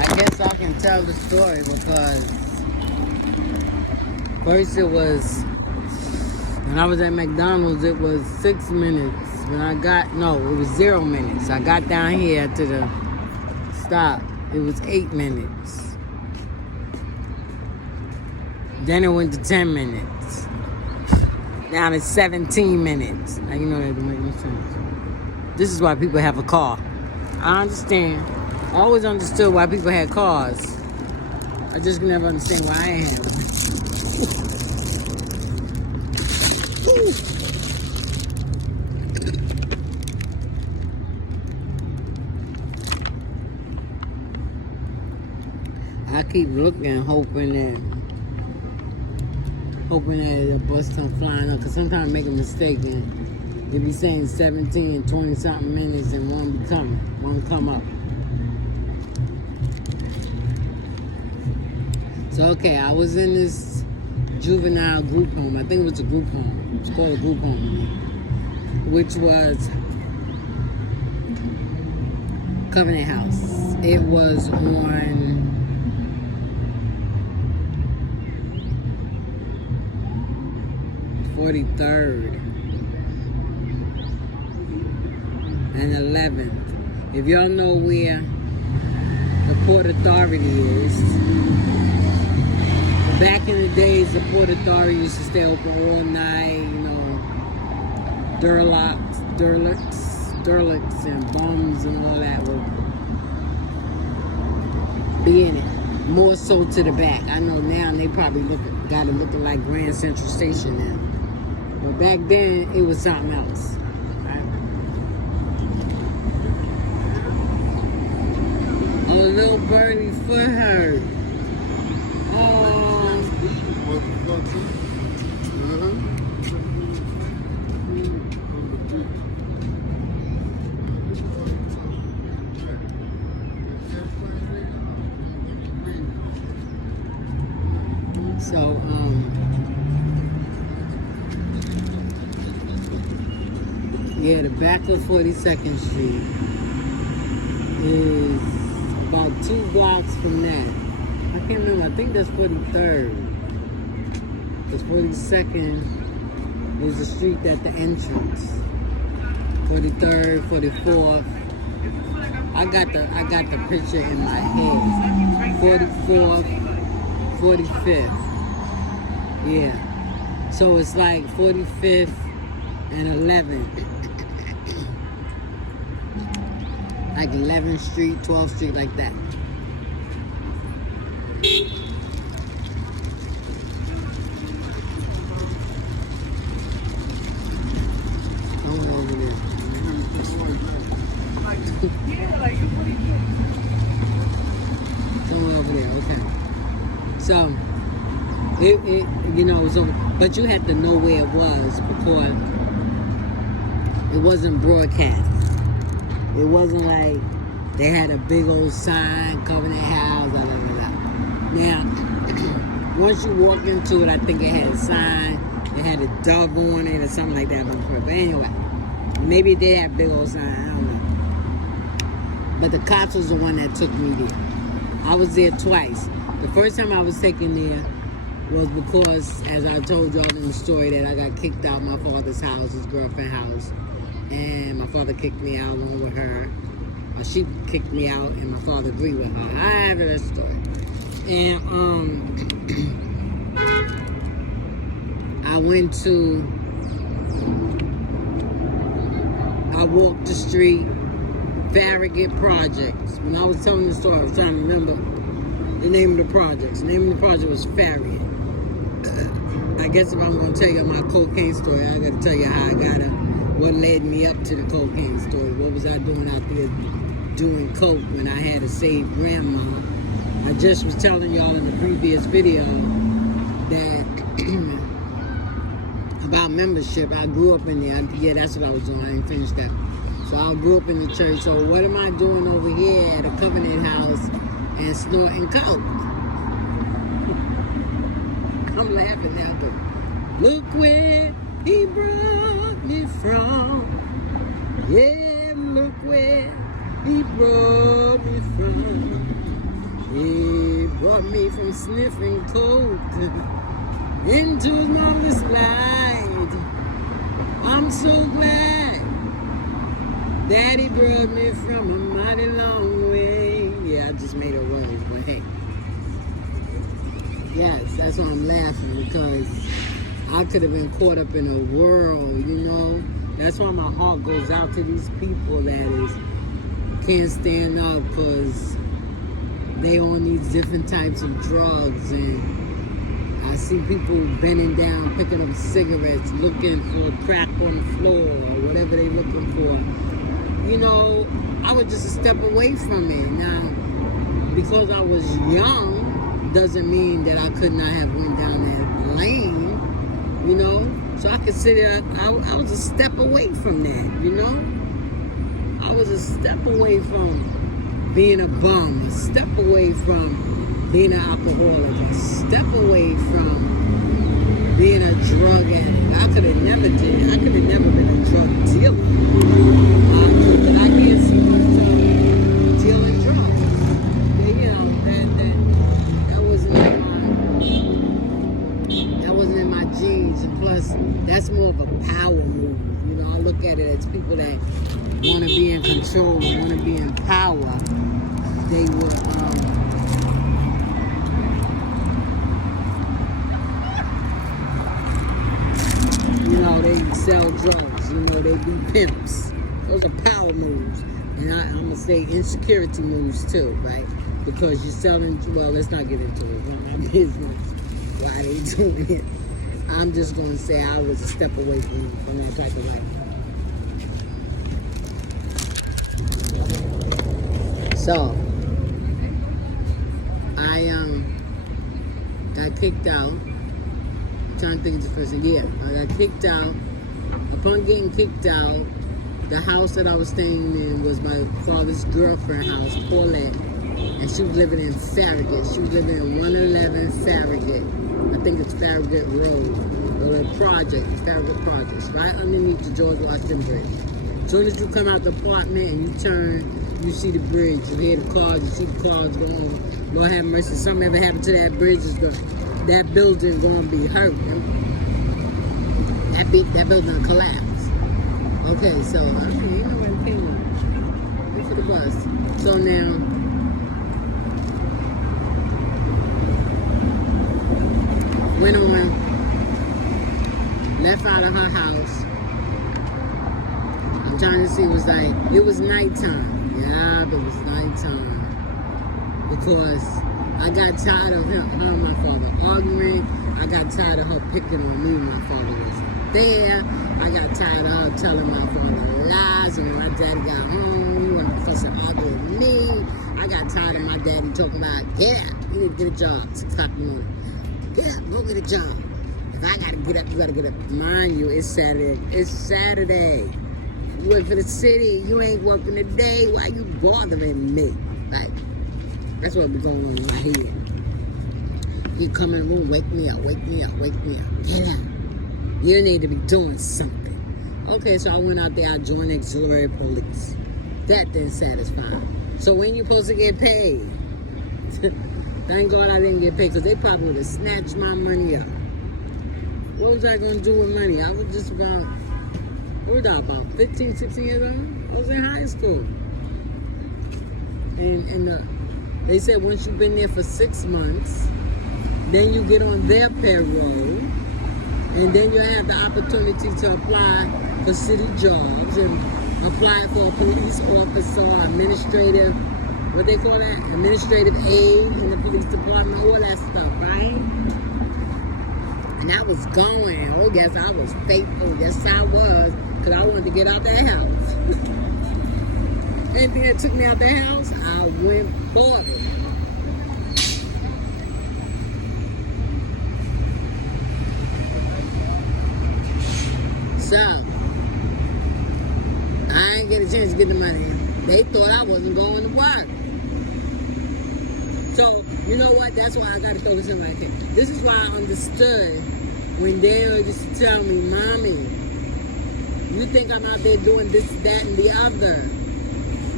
I guess I can tell the story because first it was, when I was at McDonald's, it was 6 minutes. When I got, no, it was 0 minutes. I got down here to the stop. It was 8 minutes. Then it went to 10 minutes. Now it's 17 minutes. Now you know that doesn't make no sense. This is why people have a car. I understand. I always understood why people had cars. I just never understand why I ain't have one. I keep looking, hoping that the bus come flying up. Cause sometimes I make a mistake and they be saying 17 and 20 something minutes and one come up. So okay, I was in this juvenile group home. I think it was a group home. It's called a group home, which was Covenant House. It was on 43rd and 11th. If y'all know where the Port Authority is, back in the days, the Port Authority used to stay open all night, you know, derlicks and bums and all that would be in it. More so to the back. I know now they probably got it looking like Grand Central Station now. But back then, it was something else. Right? A little birdie foot hurt. So, yeah, the back of 42nd Street is about 2 blocks from that. I can't remember, I think that's 43rd. Because 42nd is the street at the entrance. 43rd, 44th. I got the picture in my head. 44th, 45th. Yeah. So it's like 45th and 11th. Like 11th Street, 12th Street, like that. Somewhere over there. Somewhere over there, okay. So, it you know, it was over, but you had to know where it was because it wasn't broadcast. It wasn't like they had a big old sign, Covenant House, blah, blah, blah, blah. Now, once you walk into it, I think it had a sign, it had a dove on it or something like that. But anyway, maybe they had a big old sign, I don't know. But the cops was the one that took me there. I was there twice. The first time I was taken there was because, as I told y'all in the story, that I got kicked out my father's house, his girlfriend's house. And my father kicked me out along with her. Or she kicked me out and my father agreed with her. I have that story. And I walked the street, Farragut Projects. When I was telling the story, I was trying to remember the name of the projects. The name of the project was Farragut. I guess if I'm going to tell you my cocaine story, I got to tell you how I got it. What led me up to the cocaine story? What was I doing out there doing coke when I had to save grandma? I just was telling y'all in the previous video that about membership. I grew up in there. Yeah, that's what I was doing. I didn't finish that. So I grew up in the church. So what am I doing over here at a Covenant House and snorting coke? I'm laughing now, but look where he brought me from. Yeah. look where he brought me from. He brought me from sniffing coke into his marvelous light. I'm so glad that he brought me from a mighty long way. Yeah, I just made it words, but hey. Yes, that's why I'm laughing, because I could have been caught up in a whirl, you know. That's why my heart goes out to these people that can't stand up because they on these different types of drugs, and I see people bending down, picking up cigarettes, looking for crack on the floor or whatever they looking for. You know, I was just a step away from it. Now, because I was young, doesn't mean that I could not have went down that lane, you know. So I consider I was a step away from that, you know. I was a step away from being a bum, a step away from being an alcoholic, a step away from being a drug addict. I could have never been a drug dealer. But I can't see myself dealing drugs. You know, that wasn't in my genes, and plus that's more of a power move. You know, I look at it as people that want to be in control and want to be in power. They were, you know, they sell drugs. You know, they be pimps. Those are power moves. And I'm going to say insecurity moves too, right? Because you're selling, well, let's not get into it. It's not my business why they doing it. I'm just going to say I was a step away from that type of life. So, I got kicked out. I'm trying to think of the person. Yeah, I got kicked out. Upon getting kicked out, the house that I was staying in was my father's girlfriend's house, Paulette, and she was living in Farragut. She was living in 111 Farragut. I think it's Farragut Road, or the project, Farragut Projects, right underneath the George Washington Bridge. As soon as you come out the apartment and you turn, you see the bridge. You hear the cars, you see the cars going on. Lord have mercy, something ever happened to that bridge, that building going to be hurt. That building will collapse. Okay, so, you know where it came from. Look for the bus. So now, went on, left out of her house. I'm trying to see, it was nighttime. Yeah, it was nighttime. Because I got tired of her and my father arguing. I got tired of her picking on me. My father wasn't there. I got tired of her telling my father lies. And when my daddy got home, he wanted to fuss and argue with me. I got tired of my daddy talking about, get up, you need to get a job. It's a copy on it. Get up, go get a job. If I gotta get up, you gotta get up. Mind you, it's Saturday. It's Saturday. You work for the city. You ain't working today. Why you bothering me? Like, that's what be going on in my head. You come in the room, wake me up, wake me up, wake me up. Get up. You need to be doing something. Okay, so I went out there. I joined auxiliary police. That didn't satisfy. So when you supposed to get paid? Thank God I didn't get paid, because they probably would have snatched my money up. What was I going to do with money? I was just about 15, 16 years old. I was in high school. And they said once you've been there for 6 months, then you get on their payroll, and then you have the opportunity to apply for city jobs and apply for a police officer, administrative, what they call that? Administrative aid in the police department, all that stuff, right? And I was going. Oh, yes, I was faithful. Yes, I was. Because I wanted to get out that house. Anything that took me out that house, I went for it. So, I didn't get a chance to get the money. They thought I wasn't going to work. So, you know what? That's why I got to throw this in my head. This is why I understood when Dale used to tell me, Mommy, you think I'm out there doing this, that, and the other.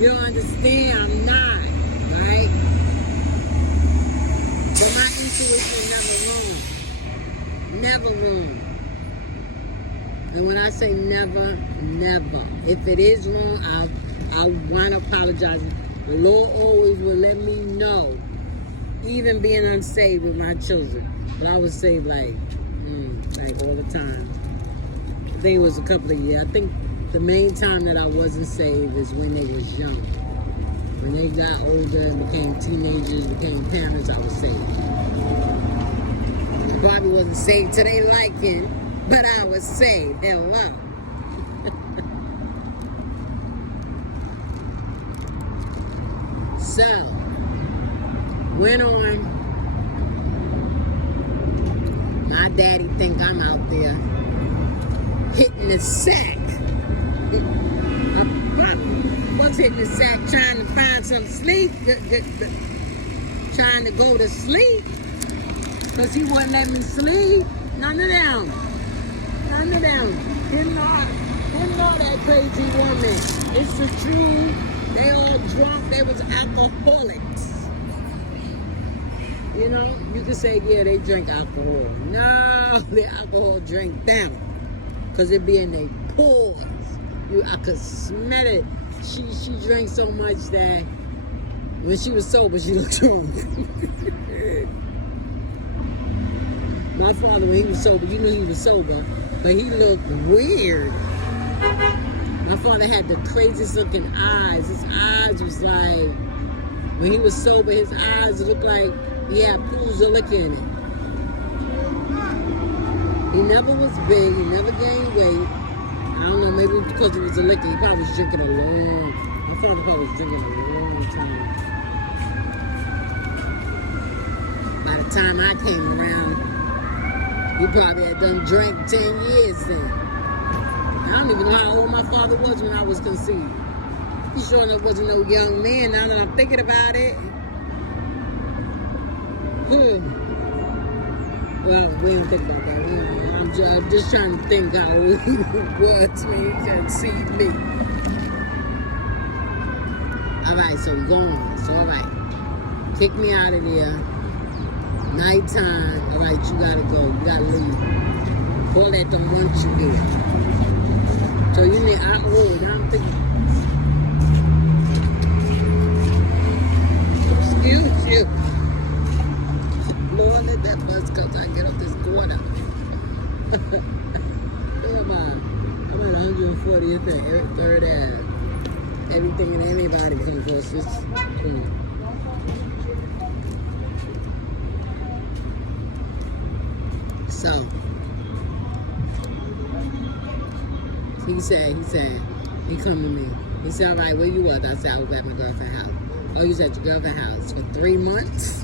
You don't understand, I'm not, right? But my intuition never wrong. And when I say never, never. If it is wrong, I'll want to apologize. The Lord always will let me know. Even being unsaved with my children. But I was saved like all the time. I think it was a couple of years. I think the main time that I wasn't saved is when they was young. When they got older and became teenagers, became parents, I was saved. I probably wasn't saved to their liking, but I was saved. Hello. So, went on. My daddy think I'm out there hitting the sack. I was hitting the sack trying to find some sleep, trying to go to sleep, because he wouldn't let me sleep. None of them. Didn't know that crazy woman. It's the truth. They all drunk. They was alcoholics. You know, you can say, yeah, they drink alcohol. No, the alcohol drank them. Because it be in their pores. I could smell it. She drank so much that when she was sober, she looked drunk. My father, when he was sober, you know he was sober, but he looked weird. My father had the craziest looking eyes. His eyes was like, when he was sober, his eyes looked like he had pools of liquor in it. He never was big. He never gained weight. I don't know, maybe because it was a liquor. He probably was drinking my father probably was drinking a long time. By the time I came around, he probably had done drank 10 years then. I don't even know how old my father was when I was conceived. He sure enough wasn't no young man now that I'm thinking about it. Well, we didn't think about that. I'm just trying to think how old he was when he conceived me. Alright, so we're going. So, alright. Kick me out of there. Nighttime. Alright, you gotta go. You gotta leave. All that don't want you here. So you need, I don't think. Excuse you. Lord, let that bus come so I get up this corner. I'm at 140th and 3rd Ave. Everything and anybody can go. So, he said, he come to me. He said, all right, where you was? I said, I was at my girlfriend's house. Oh, you was at your girlfriend's house for 3 months?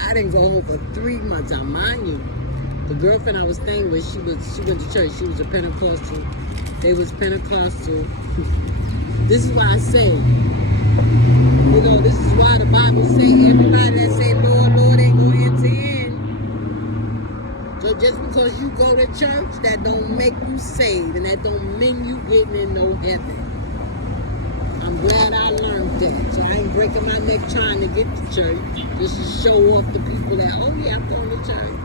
I didn't go home for 3 months. Now, mind you, the girlfriend I was staying with, she went to church. She was a Pentecostal. They was Pentecostal. This is why I say, you know, this is why the Bible say everybody that say Lord, Lord ain't gonna enter in. So just because you go to church, that don't make you saved, and that don't mean you getting in no heaven. I'm glad I learned that. So I ain't breaking my neck trying to get to church just to show off the people that, oh yeah, I'm going to church.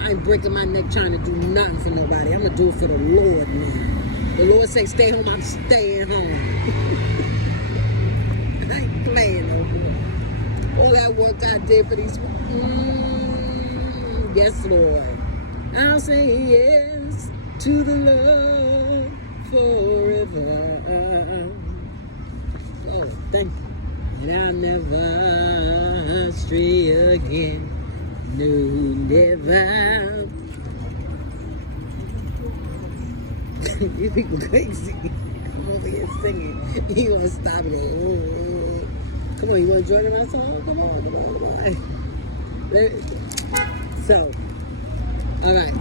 I ain't breaking my neck trying to do nothing for nobody. I'm going to do it for the Lord now. The Lord say stay home, I'm staying home. I ain't playing no more. All that work I did for these yes, Lord. I'll say yes to the Lord forever. Oh, thank you. And I'll never stray again. No, never. You people crazy. I'm over here singing. You gonna stop it? Oh. Come on, you wanna join my song? Come on. So, all right.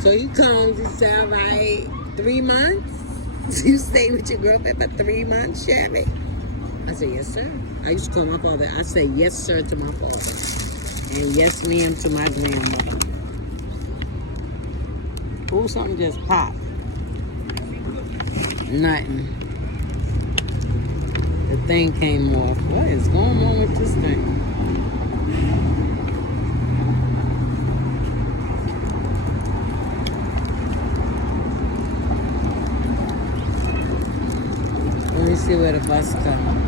So he comes. He said, all right, 3 months. You stay with your girlfriend for 3 months, Sherry? I said, yes, sir. I used to call my father. I say, yes, sir, to my father. And yes, ma'am, to my grandmother. Ooh, something just popped. Nothing. The thing came off. What is going on with this thing? Let me see where the bus comes.